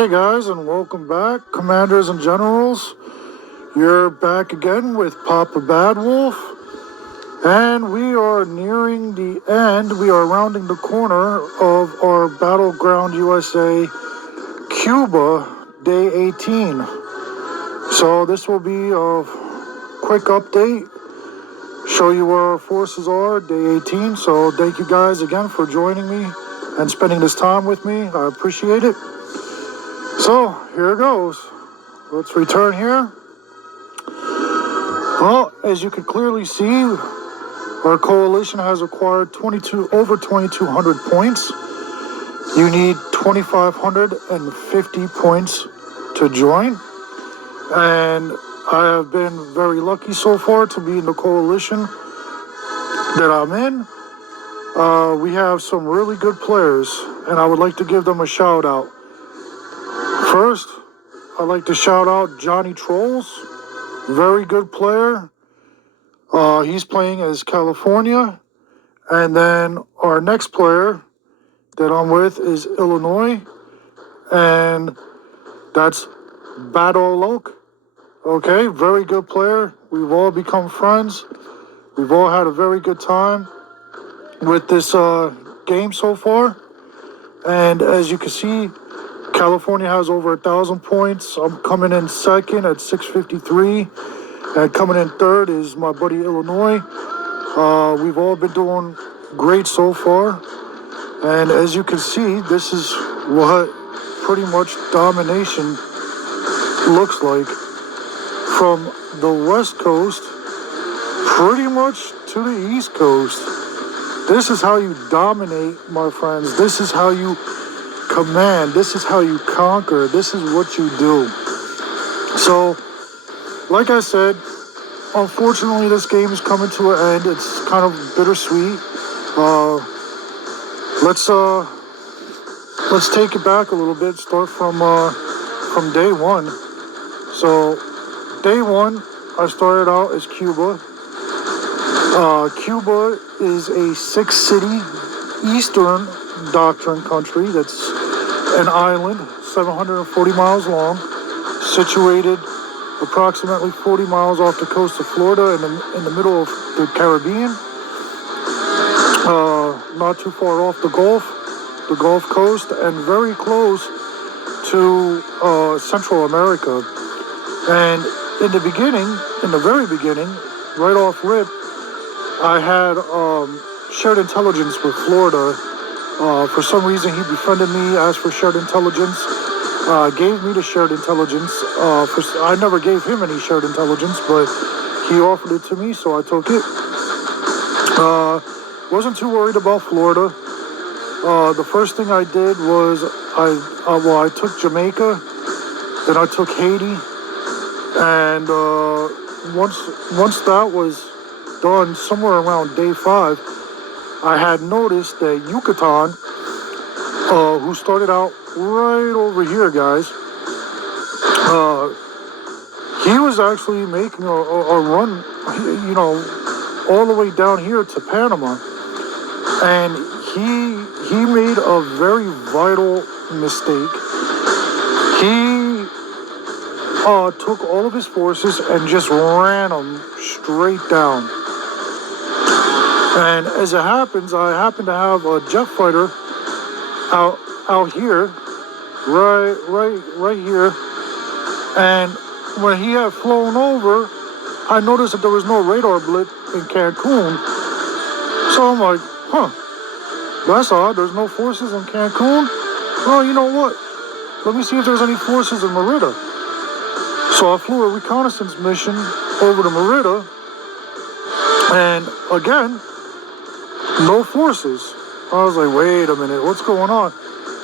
Hey guys, and welcome back, Commanders and Generals. You're back again with PoppaBadWolf, and we are nearing the end. We are rounding the corner of our Battleground USA Cuba Day 18. So this will be a quick update, show you where our forces are, Day 18. So thank you guys again for joining me and spending this time with me. I appreciate it. So, here it goes. Let's return here. Well, as you can clearly see, our coalition has acquired over 2,200 points. You need 2,550 points to join. And I have been very lucky so far to be in the coalition that I'm in. We have some really good players, and I would like to give them a shout out. First, I'd like to shout out Johnny Trolls, very good player. He's playing as California. And then our next player that I'm with is Illinois, and that's Battleground. Okay, very good player. We've all become friends. We've all had a very good time with this game so far. And as you can see, California has over 1,000 points. I'm coming in second at 653. And coming in third is my buddy Illinois. We've all been doing great so far. And as you can see, this is what pretty much domination looks like. From the West Coast, pretty much to the East Coast. This is how you dominate, my friends. This is how you command. This is how you conquer. This is what you do. So, like I said, unfortunately, this game is coming to an end. It's kind of bittersweet. Let's take it back a little bit. Start from day one. So, day one, I started out as Cuba. Cuba is a 6-city Eastern Doctrine country that's an island, 740 miles long, situated approximately 40 miles off the coast of Florida in the middle of the Caribbean, not too far off the Gulf Coast, and very close to Central America. And in the very beginning, right off rip, I had shared intelligence with Florida. For some reason, he befriended me, asked for shared intelligence, gave me the shared intelligence. I never gave him any shared intelligence, but he offered it to me, so I took it. Wasn't too worried about Florida. The first thing I did was I took Jamaica, then I took Haiti, and once that was done, somewhere around day 5, I had noticed that Yucatan, who started out right over here, guys, he was actually making a run, all the way down here to Panama. And he made a very vital mistake. He took all of his forces and just ran them straight down. And as it happens, I happen to have a jet fighter out here, right here. And when he had flown over, I noticed that there was no radar blip in Cancun. So I'm like, that's odd. There's no forces in Cancun. Well, you know what? Let me see if there's any forces in Merida. So I flew a reconnaissance mission over to Merida, and again, no forces. I was like, wait a minute, what's going on?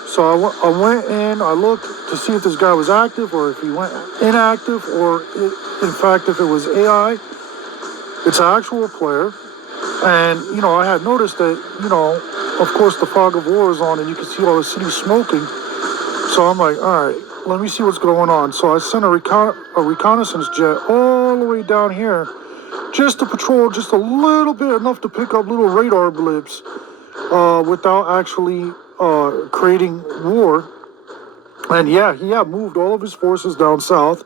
So I went in, I looked to see if this guy was active or if he went inactive, or in fact, if it was AI. It's an actual player. And, I had noticed that, of course, the fog of war is on and you can see all the city smoking. So I'm like, all right, let me see what's going on. So I sent a reconnaissance jet all the way down here just to patrol just a little bit, enough to pick up little radar blips without actually creating war. And yeah, he had moved all of his forces down south.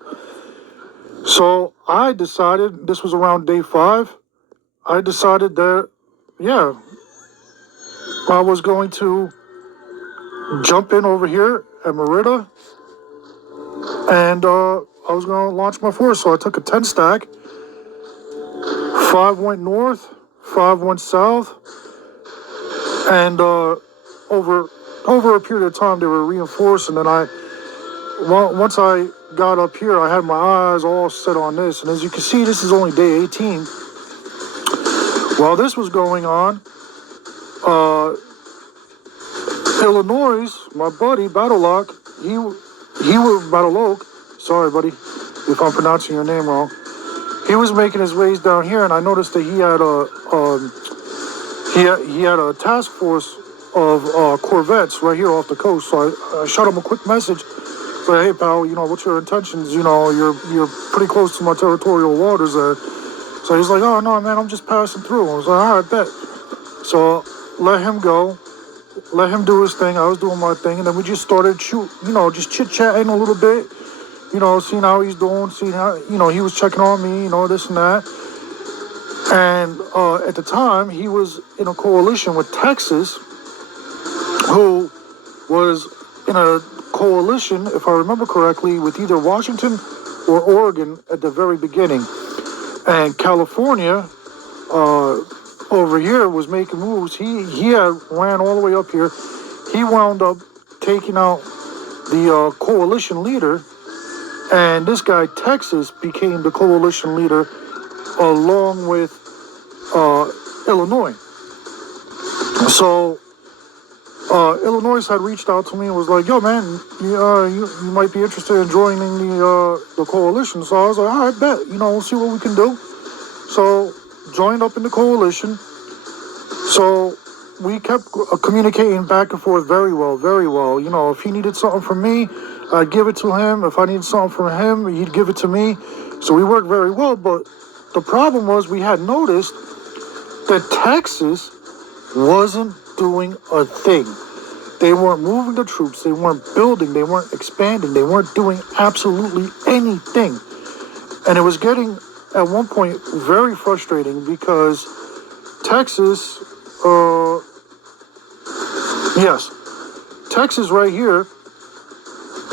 So I decided, this was around day 5, I decided that, yeah, I was going to jump in over here at Merida, and I was going to launch my force. So I took a 10 stack, 5 went north, 5 went south, and over a period of time they were reinforced. And then once I got up here, I had my eyes all set on this. And as you can see, this is only day 18. While this was going on, Illinois, my buddy Battlelock, he was Battle Oak. Sorry, buddy, if I'm pronouncing your name wrong. He was making his ways down here, and I noticed that he had a task force of corvettes right here off the coast. So I shot him a quick message. Say, hey pal, what's your intentions? You're pretty close to my territorial waters there. So he's like, oh no man, I'm just passing through. I was like, all right, bet. So let him go. Let him do his thing. I was doing my thing, and then we just started just chit-chatting a little bit, seeing how he's doing, seeing how, he was checking on me, this and that. And at the time, he was in a coalition with Texas, who was in a coalition, if I remember correctly, with either Washington or Oregon at the very beginning. And California, over here, was making moves. He had ran all the way up here. He wound up taking out the coalition leader, and this guy Texas became the coalition leader along with Illinois. So Illinois had reached out to me and was like, yo man, you might be interested in joining the coalition. So I was like, all right, bet, we'll see what we can do. So joined up in the coalition. So we kept communicating back and forth very well, very well. If he needed something from me, I'd give it to him. If I needed something from him, he'd give it to me. So we worked very well. But the problem was, we had noticed that Texas wasn't doing a thing. They weren't moving the troops. They weren't building. They weren't expanding. They weren't doing absolutely anything. And it was getting, at one point, very frustrating, because Texas, Texas right here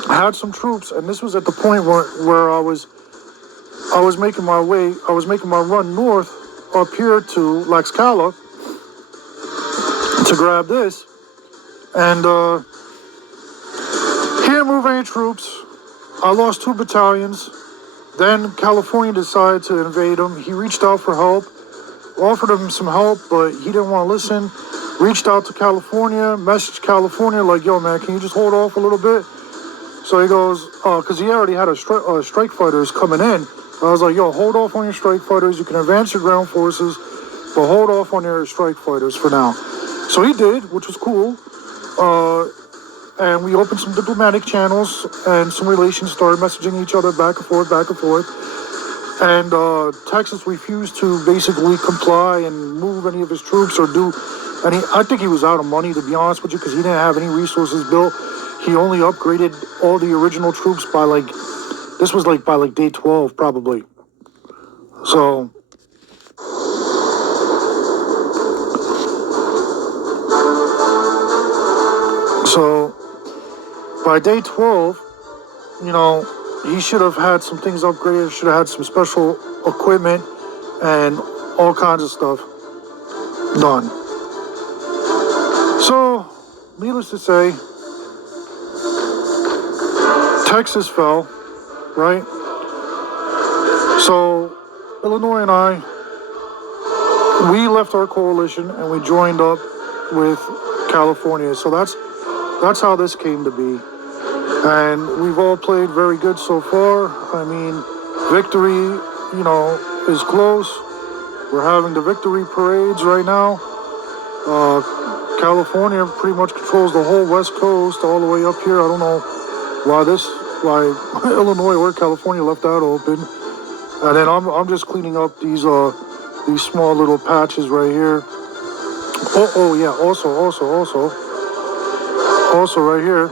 had some troops, and this was at the point where I was making my run north up here to Laxcala to grab this, and he didn't move any troops. I lost 2 battalions. Then California decided to invade him. He reached out for help, offered him some help, but he didn't want to listen. Reached out to California, messaged California like, yo man, can you just hold off a little bit? So he goes, because he already had strike fighters coming in. I was like, yo, hold off on your strike fighters. You can advance your ground forces, but hold off on your strike fighters for now. So he did, which was cool. And we opened some diplomatic channels, and some relations started messaging each other back and forth, back and forth. And Texas refused to basically comply and move any of his troops or do any. I think he was out of money, to be honest with you, because he didn't have any resources built. He only upgraded all the original troops by by day 12, probably. So by day 12, he should have had some things upgraded, should have had some special equipment and all kinds of stuff done. So, needless to say, Texas fell, right? So, Illinois and we left our coalition and we joined up with California. So that's how this came to be. And we've all played very good so far. I mean, victory, is close. We're having the victory parades right now. California pretty much controls the whole West Coast all the way up here. I don't know why Illinois or California left that open. And then I'm just cleaning up these small little patches right here. Also right here,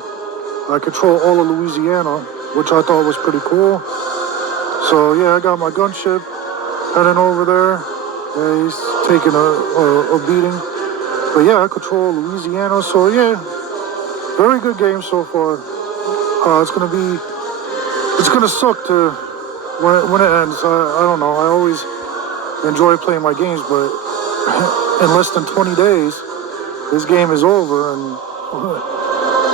I control all of Louisiana, which I thought was pretty cool. So yeah, I got my gunship heading over there. Yeah, he's taking a beating. But yeah, I control Louisiana. So yeah, very good game so far. It's gonna suck to when it ends. I don't know. I always enjoy playing my games, but in less than 20 days, this game is over. And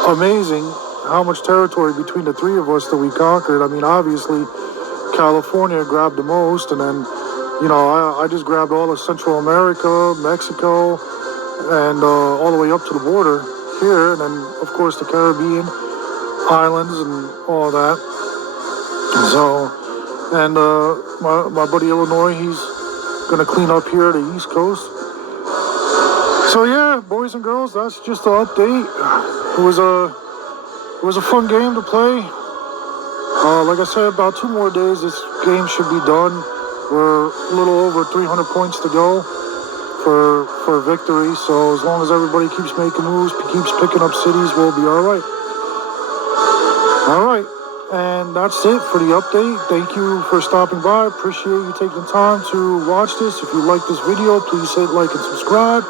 amazing how much territory between the three of us that we conquered. I mean, obviously, California grabbed the most, and then, you know, I just grabbed all of Central America, Mexico, and all the way up to the border here, and then, of course, the Caribbean islands and all that. So, and my buddy Illinois, he's gonna clean up here at the East Coast. So yeah, boys and girls, that's just an update. It was a fun game to play. Like I said, about 2 more days, this game should be done. We're a little over 300 points to go for victory. So as long as everybody keeps making moves, keeps picking up cities, we'll be all right. All right, and that's it for the update. Thank you for stopping by. Appreciate you taking time to watch this. If you like this video, please hit like and subscribe.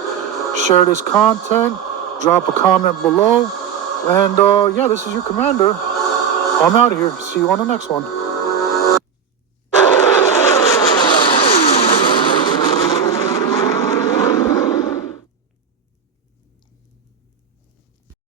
Share this content. Drop a comment below. And yeah, this is your commander. I'm out of here. See you on the next one.